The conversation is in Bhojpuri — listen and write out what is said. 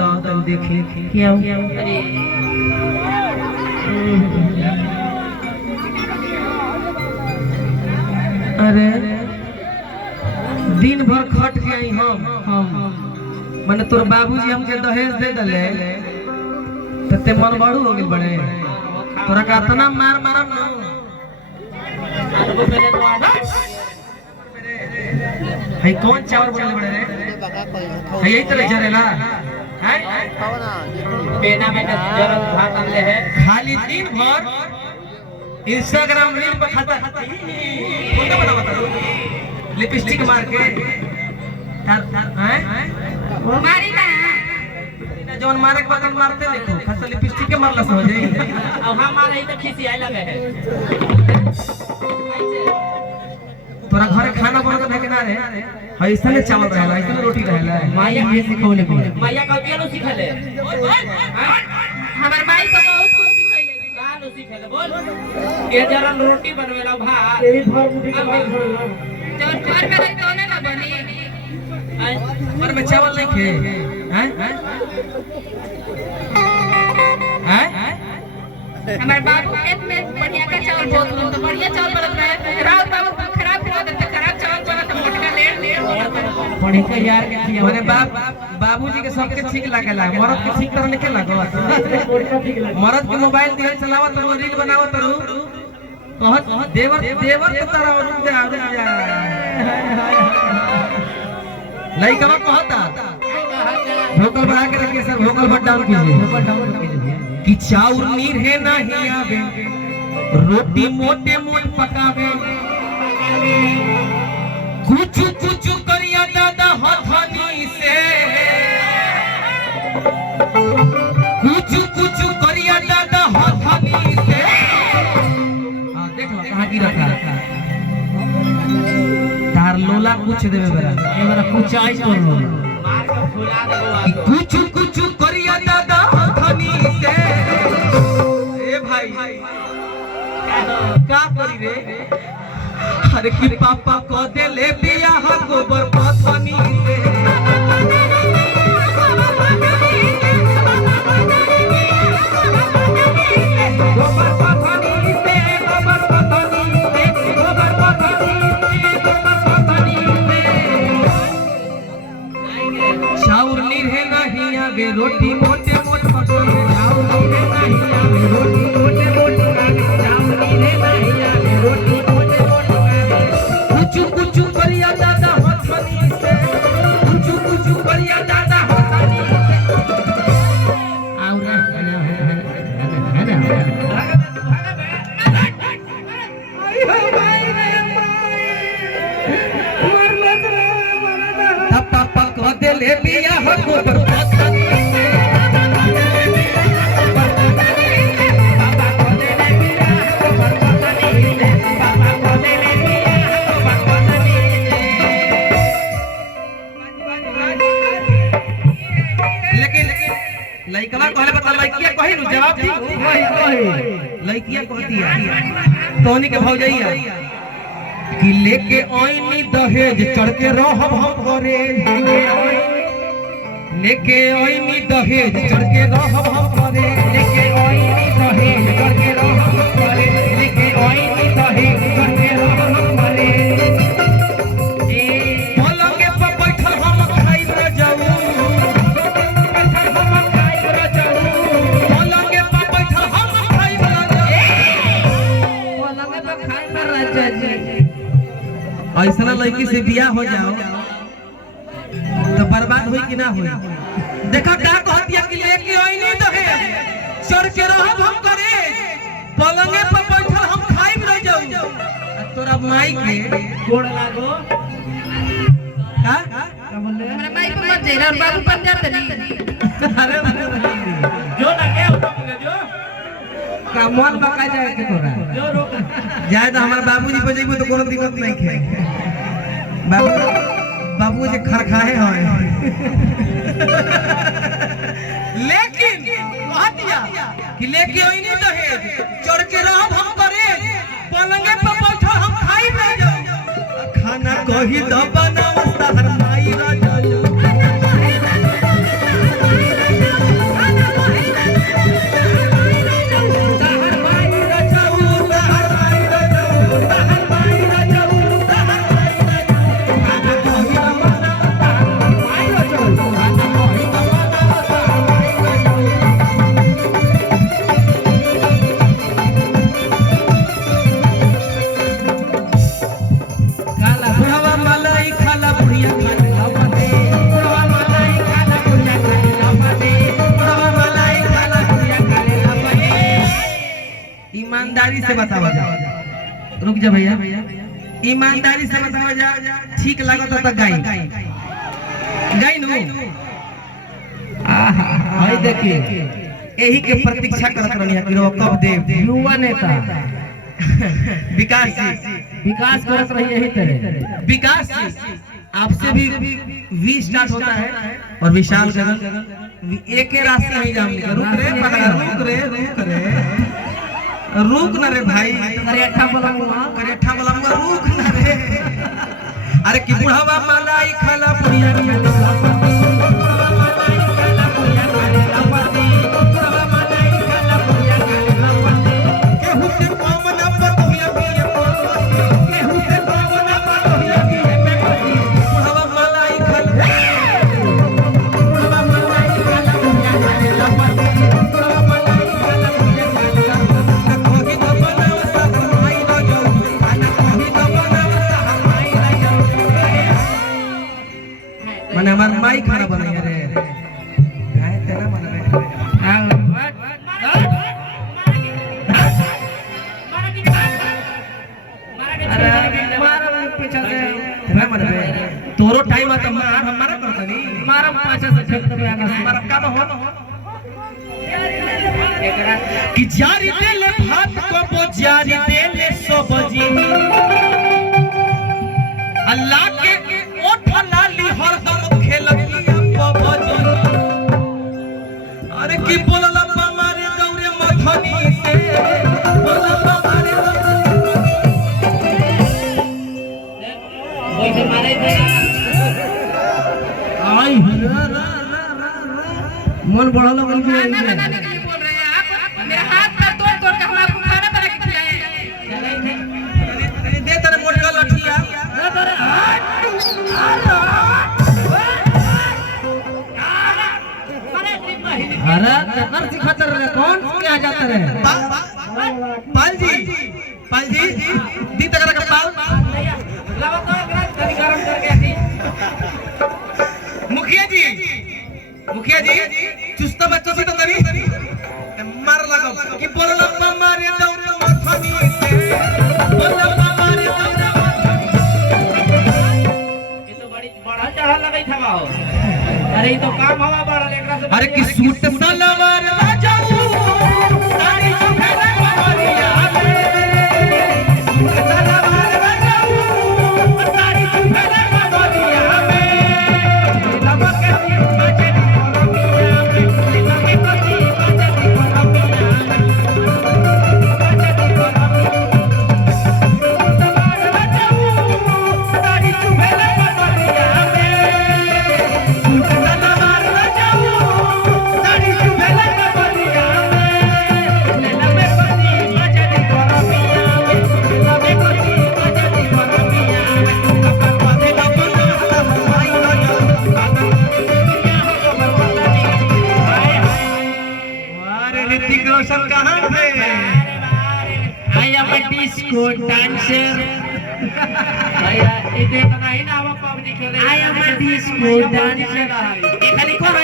दादा देखे क्या अरे दिन भर खट के आई हम माने तोर बाबूजी हमके दहेज दे दले तते मन बड़ू हो गेल बड़े तोरा का इतना मार मारम न है कौन चावल बोले बड़े रे है यही तरह जरेला है बेना में जरत भात ले है खाली दिन भर इंस्टाग्राम रील पर खाता फोटो बता लिपस्टिक मार के हैं मारी ना जोन मारे के बदल मारते देखो खाली लिपस्टिक के मारला हो जाई अब हम मारे तो खिसी आए लगे है तोरा घर खाना बनत है कि ना रे ऐसा ने चावल रहला ऐसा रोटी रहला माया के सिखौले माया कबिया नो सिखले हमर माई तो बहुत कुछ सिखले का नो सिखले बोल ये जरा रोटी बनवेला भात ये भर मुठी के भात चोर चोर में रही तो ना बनी और में चावल नहीं खे हैं हमारे बाबू खेत में बढ़िया का चावल बहुत तो बढ़िया चावल बनत रहे खराब बाबू खराब खिला देते खराब चावल बनत मोटका ले पढ़े के यार के किया माने बाबूजी के सबके ठीक लागेला मरद के ठीक तरह नहीं लागत मरद के मोबाइल दिए चलावत तो रील बनावत रहू कहत देवर देवर के तरह उनके आगे जा लइका कहता भोकल बढ़ा के रखिए सर भोकल बट डाउन कीजिए कि चाउर नीर है नहीं आवे रोटी मोटे मोट पकावे कुछ कुछ करिया दादा हथनी से कुछ कुछ करिया दादा हथनी से हां देख लो कहां की रखा तार लोला कुछ देवे बरा ए बरा कुछ आई तो मार के फुला देबो कुछ कुछ करिया दादा हथनी से ए भाई का करी रे अरे कि पापा को दे ले बियाह गोबर पथनी से गोबर पथनी से गोबर पथनी से गोबर पथनी से गोबर पथनी से चाउर नीर है नहीं आगे रोटी मोटे मोट पकावे चाउर नीर है नहीं आगे रोटी मोटे मोट पकावे चाउर नीर है नहीं आगे रोटी मोटे मोट पकावे कुछ करिया दादा हथनी से कुछ करिया दादा हथनी से आओ रे पापा को दे ले बियाह गोबर पथनी लइकवा कहले बता लइकिया कहि नु जवाब दी लइकिया कहती है तोनी के भौजैया कि लेके ओइनी दहेज चढ़ के रहब हम करे लेके ओइनी दहेज चढ़ के रहब हम करे लेके ओइनी दहेज चढ़ के रहब हम करे लेके ओइनी दहेज चढ़ के रहब हम करे ए पलंगे पर बैठल हम खाई न जाऊ ऐसा लड़की से बियाह हो जाओ तो बर्बाद हुई कि ना हुई देखा क्या कहती है कि लेके आई नहीं तो है चढ़ के रहब हम करे पलंगे पर बैठल हम खाई रह जाऊ तोरा माई के गोड़ लागो का बोले हमरा माई पे मत जाई और बाबू बन जाते नहीं अरे जो ना के जो का मन बका जाए के तोरा जो रोक जाए तो हमारे बाबूजी पे जेबो तो कोनो दिक्कत नहीं है बाबू जे खरखाए हैं लेकिन कह दिया कि लेके ओई नहीं दहेज चढ़ के रहब हम करे पलंगे पे बैठल हम खाई रह जाऊ खाना कही द बनावस तहर माई रह जाऊ रुक जा भैया, ईमानदारी से बताओ जा, ठीक लागत तो गाई गाई नु। आहा भाई देखिए यही के प्रतीक्षा करत रहनी है कि रो कब देव युवा नेता विकास जी विकास करत रही यही तरह। विकास जी आपसे भी वी स्टार्ट होता है और विशाल गगन एक ही रास्ते नहीं जाएंगे। रुक रे पगला, रुक रे रुक ना रे भाई, करेठा बोलूंगा रुक ना रे। अरे कि बुढ़ावा मलाई खाला पुरिया माने हमार माई खाना बनाया रे काहे तेरा मन में तोरो टाइम आता मार हमारा करता नहीं मारम पाछा से फेंक देबे आगा से। हमारा काम हो कि जारी देले भात को बो जारी देले सब्जी अल्लाह के ओठ लाली हरदम खेलती पबजी। अरे की बोलला मारे दौरे मथनी से बोलला मारे ओइ से मारे दे आई मन बढ़ल मन के बोल रहे हैं आप, मेरे हाथ पैर तोड़ तोड़ के हम आपको खाना बना के खिलाए। दे तेरे मोटका लठिया अरे चक्कर सिखाते रहे कौन क्या जाते रहे। पाल जी दी तक का पाल लावा तो गरम करके दी। मुखिया जी चुस्ता बच्चों से तो तरी मार लगा कि बोलला मारे दौड़ मथनी से बोलला मारे दौड़ ये तो बड़ी बड़ा चाह लगाई था बाओ। अरे ये तो काम हवा बड़ा एकरा से। अरे कि सूट सलवार राजाऊ साड़ी सुभेरा कमरिया सूट सलवार राजाऊ साड़ी सुभेरा कमरिया लबा के बजे कोरमिया लबा के बजे कोरमिया सलवार राजाऊ साड़ी सुभेरा कमरिया सूट सलवार राजाऊ साड़ी सुभेरा कमरिया लबे बजे बजे कोरमिया लबे बजे बजे कोरमिया पदे लबना हमाई राजा अरे ऋतिक रोशन कहाँ थे? I am a disco dancer. भैया ये देखना ही ना हम पबजी खेले। I am a disco dancer. ये खाली करो